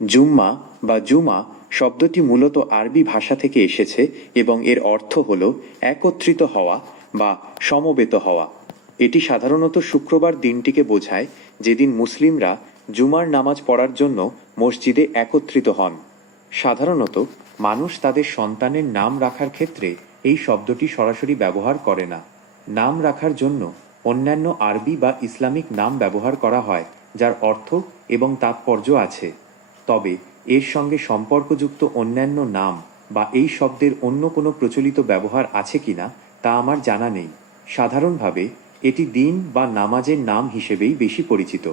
জুম্মা বা জুমা শব্দটি মূলত আরবি ভাষা থেকে এসেছে এবং এর অর্থ হল একত্রিত হওয়া বা সমবেত হওয়া। এটি সাধারণত শুক্রবার দিনটিকে বোঝায় যেদিন মুসলিমরা জুমার নামাজ পড়ার জন্য মসজিদে একত্রিত হন। সাধারণত মানুষ তাদের সন্তানের নাম রাখার ক্ষেত্রে এই শব্দটি সরাসরি ব্যবহার করে না। নাম রাখার জন্য অন্যান্য আরবি বা ইসলামিক নাম ব্যবহার করা হয়, যার অর্থ এবং তাৎপর্য আছে। তবে এর সঙ্গে সম্পর্কযুক্ত অন্যান্য নাম বা এই শব্দের অন্য কোনো প্রচলিত ব্যবহার আছে কিনা তা আমার জানা নেই। সাধারণভাবে এটি দিন বা নামাজের নাম হিসেবেই বেশি পরিচিত।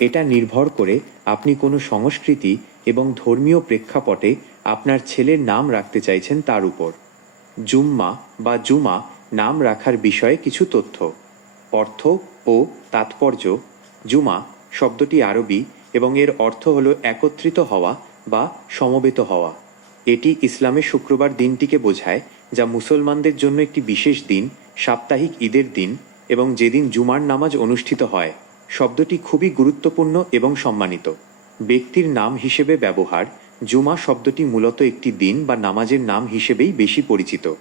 এটা নির্ভর করে আপনি কোনো সংস্কৃতি এবং ধর্মীয় প্রেক্ষাপটে আপনার ছেলের নাম রাখতে চাইছেন তার উপর। জুম্মা বা জুমা নাম রাখার বিষয়ে কিছু তথ্য। অর্থ ও তাৎপর্য। জুমা শব্দটি আরবি এবং এর অর্থ হল একত্রিত হওয়া বা সমবেত হওয়া। এটি ইসলামের শুক্রবার দিনটিকে বোঝায়, যা মুসলমানদের জন্য একটি বিশেষ দিন, সাপ্তাহিক ঈদের দিন এবং যেদিন জুমার নামাজ অনুষ্ঠিত হয়। শব্দটি খুবই গুরুত্বপূর্ণ এবং সম্মানিত। ব্যক্তির নাম হিসেবে ব্যবহার, জুমা শব্দটি মূলত একটি দিন বা নামাজের নাম হিসেবেই বেশি পরিচিত।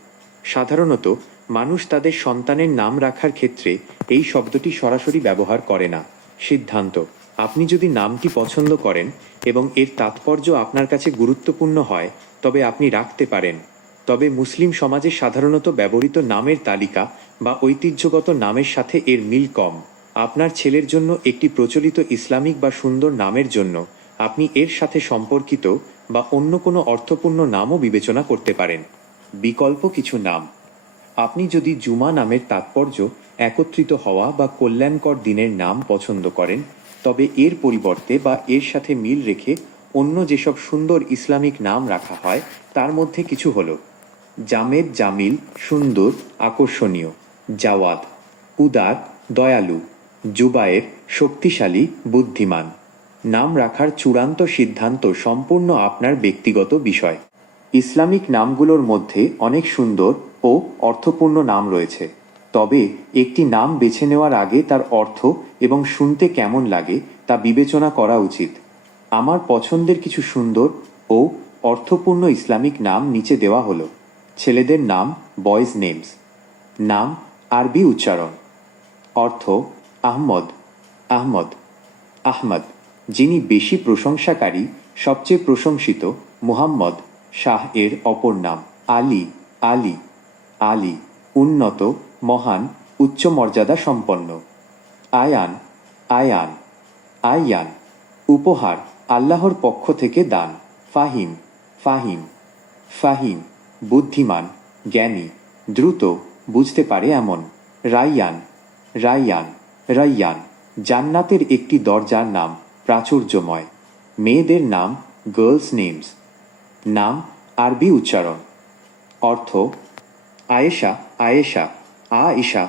সাধারণত, মানুষ তাদের সন্তানের নাম রাখার ক্ষেত্রে এই শব্দটি সরাসরি ব্যবহার করে না। সিদ্ধান্ত, আপনি যদি নামটি পছন্দ করেন এবং এর তাৎপর্য আপনার কাছে গুরুত্বপূর্ণ হয়, তবে আপনি রাখতে পারেন। তবে মুসলিম সমাজে সাধারণত ব্যবহৃত নামের তালিকা বা ঐতিহ্যগত নামের সাথে এর মিল কম। আপনার ছেলের জন্য একটি প্রচলিত ইসলামিক বা সুন্দর নামের জন্য আপনি এর সাথে সম্পর্কিত বা অন্য কোনো অর্থপূর্ণ নামও বিবেচনা করতে পারেন। বিকল্প কিছু নাম। আপনি যদি জুমা নামের তাৎপর্য একত্রিত হওয়া বা কল্যাণকর দিনের নাম পছন্দ করেন, তবে এর পরিবর্তে বা এর সাথে মিল রেখে অন্য যেসব সুন্দর ইসলামিক নাম রাখা হয়, তার মধ্যে কিছু হলো। জামেদ জামিল, সুন্দর, আকর্ষণীয়। জাওয়াদ উদার, দয়ালু। জুবায়ের শক্তিশালী, বুদ্ধিমান। নাম রাখার চূড়ান্ত সিদ্ধান্ত সম্পূর্ণ আপনার ব্যক্তিগত বিষয়। ইসলামিক নামগুলোর মধ্যে অনেক সুন্দর ও অর্থপূর্ণ নাম রয়েছে। তবে একটি নাম বেছে নেওয়ার আগে তার অর্থ এবং শুনতে কেমন লাগে তা বিবেচনা করা উচিত। আমার পছন্দের কিছু সুন্দর ও অর্থপূর্ণ ইসলামিক নাম নিচে দেওয়া হলো। ছেলেদের নাম বয়েজ নেমস। নাম আরবি উচ্চারণ। অর্থ আহমদ আহমদ আহমদ, যিনি বেশি প্রশংসাকারী, সবচেয়ে প্রশংসিত মুহাম্মদ শাহ এর অপর নাম আলী আলী আলী, উন্নত, মহান, উচ্চ মর্যাদা সম্পন্ন। আয়ান আয়ান আয়ান, উপহার আল্লাহর পক্ষ থেকে দান। ফাহিম ফাহিম ফাহিম, বুদ্ধিমান, জ্ঞানী, দ্রুত, বুঝতে পারে এমন। রাইয়ান রাইয়ান রাইয়ান, জান্নাতের একটি দরজার নাম প্রাচুর্যময়। মেয়েদের নাম গার্লস নেমস নাম আরবি উচ্চারণ। অর্থ, আয়েশা আয়েশা, আ ইশা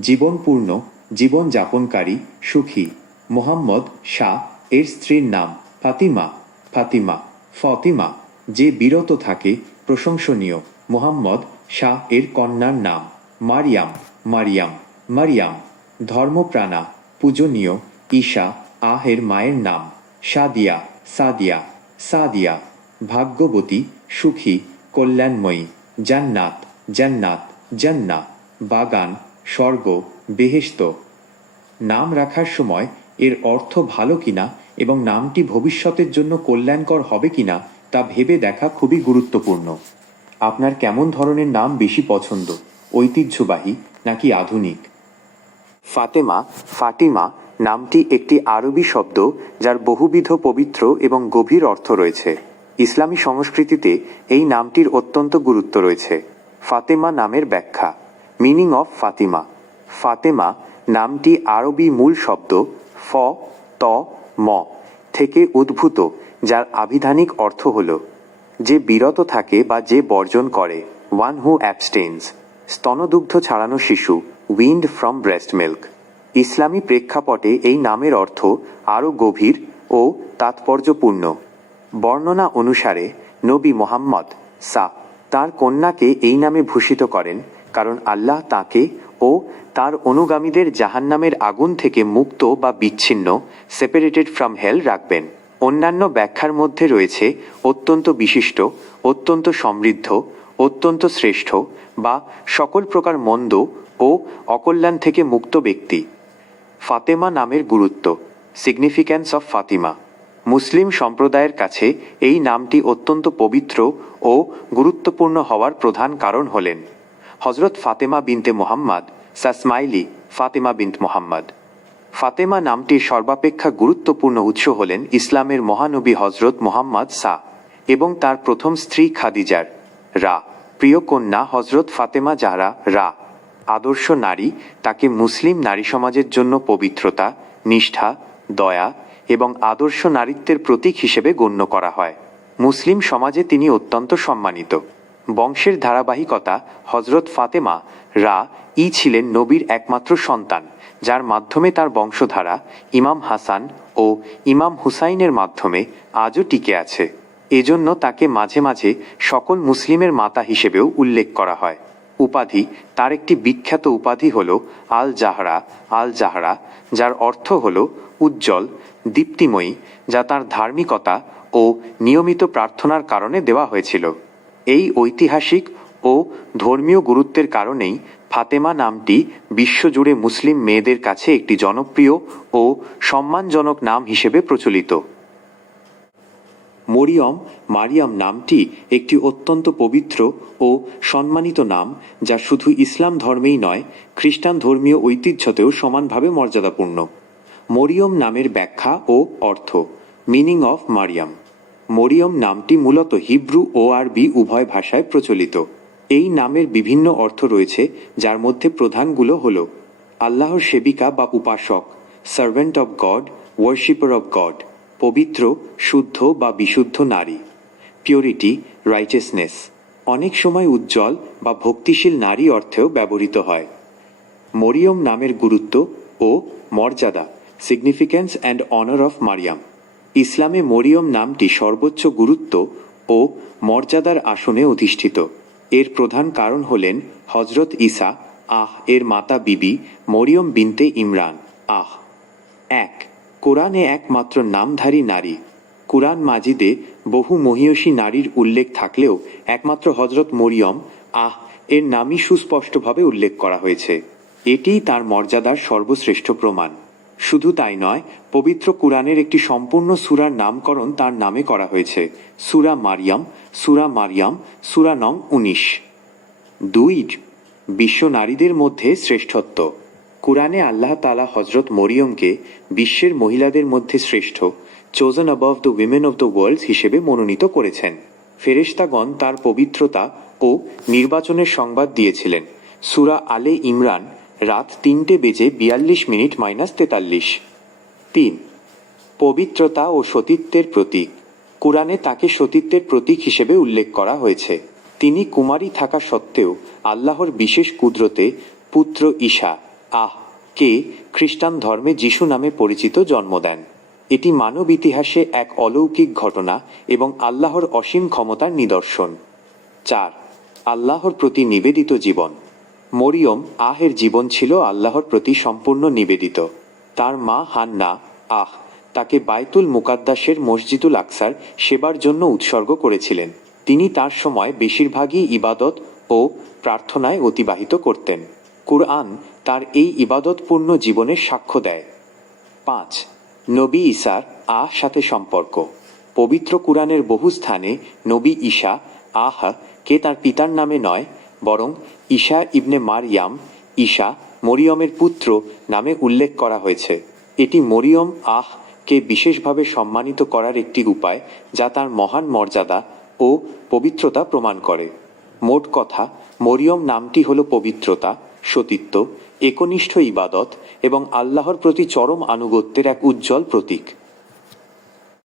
জীবনপূর্ণ, জীবনযাপনকারী, সুখী। মোহাম্মদ শাহ এর স্ত্রীর নাম ফাতিমা ফাতিমা, ফতিমা, যে বিরত থাকে, প্রশংসনীয়। মোহাম্মদ শাহ এর কন্যার নাম মারিয়াম মারিয়াম মারিয়াম। ধর্মপ্রাণা, পূজনীয়, ঈশা, আহের মায়ের নাম, সাদিয়া সাদিয়া সাদিয়া, ভাগ্যবতী, সুখী, কল্যাণময়ী, জান্নাত জান্নাত, জান্না, বাগান, স্বর্গ, বেহেশত। নাম রাখার সময় এর অর্থ ভালো কিনা এবং নামটি ভবিষ্যতের জন্য কল্যাণকর হবে কিনা তা ভেবে দেখা খুবই গুরুত্বপূর্ণ। আপনার কেমন ধরনের নাম বেশি পছন্দ? ঐতিহ্যবাহী নাকি আধুনিক? ফাতেমা, ফাতিমা নামটি একটি আরবি শব্দ যার বহুবিধ পবিত্র এবং গভীর অর্থ রয়েছে। ইসলামী সংস্কৃতিতে এই নামটির অত্যন্ত গুরুত্ব রয়েছে। ফাতেমা নামের ব্যাখ্যা। মিনিং অফ ফাতিমা ফাতেমা নামটি আরবি মূল শব্দ ফ, ত, ম থেকে উদ্ভূত, যার আবিধানিক অর্থ হল যে বিরত থাকে বা যে বর্জন করে ওয়ান হু অ্যাবস্টেন্স স্তনদুগ্ধ ছাড়ানো শিশু। উইন্ড ফ্রম ব্রেস্ট মিল্ক ইসলামী প্রেক্ষাপটে এই নামের অর্থ আরও গভীর ও তাৎপর্যপূর্ণ। বর্ণনা অনুসারে নবী মোহাম্মদ, সা, তার কন্যাকে এই নামে ভূষিত করেন কারণ আল্লাহ তাকে ও তার অনুগামীদের জাহান্নামের আগুন থেকে মুক্ত বা বিচ্ছিন্ন সেপারেটেড ফ্রম হেল রাখবেন। অন্যান্য ব্যাখ্যার মধ্যে রয়েছে অত্যন্ত বিশিষ্ট, অত্যন্ত সমৃদ্ধ, অত্যন্ত শ্রেষ্ঠ বা সকল প্রকার মন্দ ও অকল্যাণ থেকে মুক্ত ব্যক্তি। ফাতেমা নামের গুরুত্ব সিগনিফিক্যান্স অফ ফাতিমা। মুসলিম সম্প্রদায়ের কাছে এই নামটি অত্যন্ত পবিত্র ও গুরুত্বপূর্ণ হওয়ার প্রধান কারণ হলেন হজরত ফাতেমা বিনতে মোহাম্মদ সাসমাইলি ফাতেমা বিন্ত মোহাম্মদ। ফাতেমা নামটির সর্বাপেক্ষা গুরুত্বপূর্ণ উৎস হলেন ইসলামের মহানবী হজরত মোহাম্মদ সা এবং তার প্রথম স্ত্রী খাদিজার, রা। প্রিয় কন্যা হজরত ফাতেমা জাহরা রা। আদর্শ নারী তাকে মুসলিম নারী সমাজের জন্য পবিত্রতা, নিষ্ঠা, দয়া এবং আদর্শ নারীত্বের প্রতীক হিসেবে গণ্য করা হয়। মুসলিম সমাজে তিনি অত্যন্ত সম্মানিত। বংশের ধারাবাহিকতা হজরত ফাতেমা রা ই ছিলেন নবীর একমাত্র সন্তান, যার মাধ্যমে তার বংশধারা ইমাম হাসান ও ইমাম হুসাইনের মাধ্যমে আজও টিকে আছে। এজন্য তাকে মাঝে মাঝে সকল মুসলিমের মাতা হিসেবেও উল্লেখ করা হয়। উপাধি, তার একটি বিখ্যাত উপাধি হল আল জাহরা আল জাহরা যার অর্থ হল উজ্জ্বল, দীপ্তিময়ী, যা তার ধার্মিকতা ও নিয়মিত প্রার্থনার কারণে দেওয়া হয়েছিল। এই ঐতিহাসিক ও ধর্মীয় গুরুত্বের কারণেই ফাতেমা নামটি বিশ্বজুড়ে মুসলিম মেয়েদের কাছে একটি জনপ্রিয় ও সম্মানজনক নাম হিসেবে প্রচলিত। মরিয়ম, মারিয়াম নামটি একটি অত্যন্ত পবিত্র ও সম্মানিত নাম, যা শুধু ইসলাম ধর্মেই নয়, খ্রিস্টান ধর্মীয় ঐতিহ্যতেও সমানভাবে মর্যাদাপূর্ণ। মরিয়ম নামের ব্যাখ্যা ও অর্থ, মিনিং অফ মারিয়াম। মরিয়ম নামটি মূলত হিব্রু ও আরবি উভয় ভাষায় প্রচলিত। এই নামের বিভিন্ন অর্থ রয়েছে, যার মধ্যে প্রধানগুলো হল, আল্লাহর সেবিকা বা উপাসক, servant of God, worshipper of God. পবিত্র, শুদ্ধ বা বিশুদ্ধ নারী। পিওরিটি রাইটেসনেস অনেক সময় উজ্জ্বল বা ভক্তিশীল নারী অর্থেও ব্যবহৃত হয়। মরিয়ম নামের গুরুত্ব ও মর্যাদা significance and honour of Maryam ইসলামে মরিয়ম নামটি সর্বোচ্চ গুরুত্ব ও মর্যাদার আসনে অধিষ্ঠিত। এর প্রধান কারণ হলেন হজরত ঈসা, আহ, এর মাতা বিবি মরিয়ম বিনতে ইমরান। আহ। এক কোরআনে একমাত্র নামধারী নারী। কুরআন মাজিদে বহু মহিয়সী নারীর উল্লেখ থাকলেও একমাত্র হজরত মরিয়ম, আহ, এর নামই সুস্পষ্টভাবে উল্লেখ করা হয়েছে। এটিই তার মর্যাদার সর্বশ্রেষ্ঠ প্রমাণ। শুধু তাই নয়, পবিত্র কুরআনের একটি সম্পূর্ণ সুরার নামকরণ তার নামে করা হয়েছে। সুরা মারিয়াম, সূরা মারিয়াম, সুরা নং উনিশ। দুই, বিশ্ব নারীদের মধ্যে শ্রেষ্ঠত্ব। কুরআনে আল্লাহ তালা হজরত মরিয়মকে বিশ্বের মহিলাদের মধ্যে শ্রেষ্ঠ chosen above the women of the world হিসেবে মনোনীত করেছেন। ফেরেশতাগণ তার পবিত্রতা ও নির্বাচনের সংবাদ দিয়েছিলেন। সুরা আলে ইমরান রাত তিনটে বেজে বিয়াল্লিশ মিনিট মাইনাস তেতাল্লিশ। তিন, পবিত্রতা ও সতীত্বের প্রতীক। কোরআনে তাকে সতীত্বের প্রতীক হিসেবে উল্লেখ করা হয়েছে। তিনি কুমারী থাকা সত্ত্বেও আল্লাহর বিশেষ কুদরতে পুত্র ঈশা আহ, কে খ্রিস্টান ধর্মে যিশু নামে পরিচিত জন্ম দেন। এটি মানব ইতিহাসে এক অলৌকিক ঘটনা এবং আল্লাহর অসীম ক্ষমতার নিদর্শন। চার, আল্লাহর প্রতি নিবেদিত জীবন। মরিয়ম আহের জীবন ছিল আল্লাহর প্রতি সম্পূর্ণ নিবেদিত। তার মা হান্না, আহ, তাকে বাইতুল মুকাদ্দাসের মসজিদুল আকসার সেবার জন্য উৎসর্গ করেছিলেন। তিনি তার সময় বেশিরভাগই ইবাদত ও প্রার্থনায় অতিবাহিত করতেন। কুরআন তার এই ইবাদতপূর্ণ জীবনের সাক্ষ্য দেয়। পাঁচ, নবী ঈসার আহ সাথে সম্পর্ক। পবিত্র কুরআনের বহু স্থানে নবী ঈশা আহ কে তার পিতার নামে নয়, বরং ঈশা ইবনে মারিয়াম ঈশা মরিয়মের পুত্র নামে উল্লেখ করা হয়েছে। এটি মরিয়ম আহ কে বিশেষভাবে সম্মানিত করার একটি উপায় যা তার মহান মর্যাদা ও পবিত্রতা প্রমাণ করে। মোট কথা, মরিয়ম নামটি হল পবিত্রতা সতীত্ব একনিষ্ঠ ইবাদত এবং আল্লাহর প্রতি চরম আনুগত্যের এক উজ্জ্বল প্রতীক।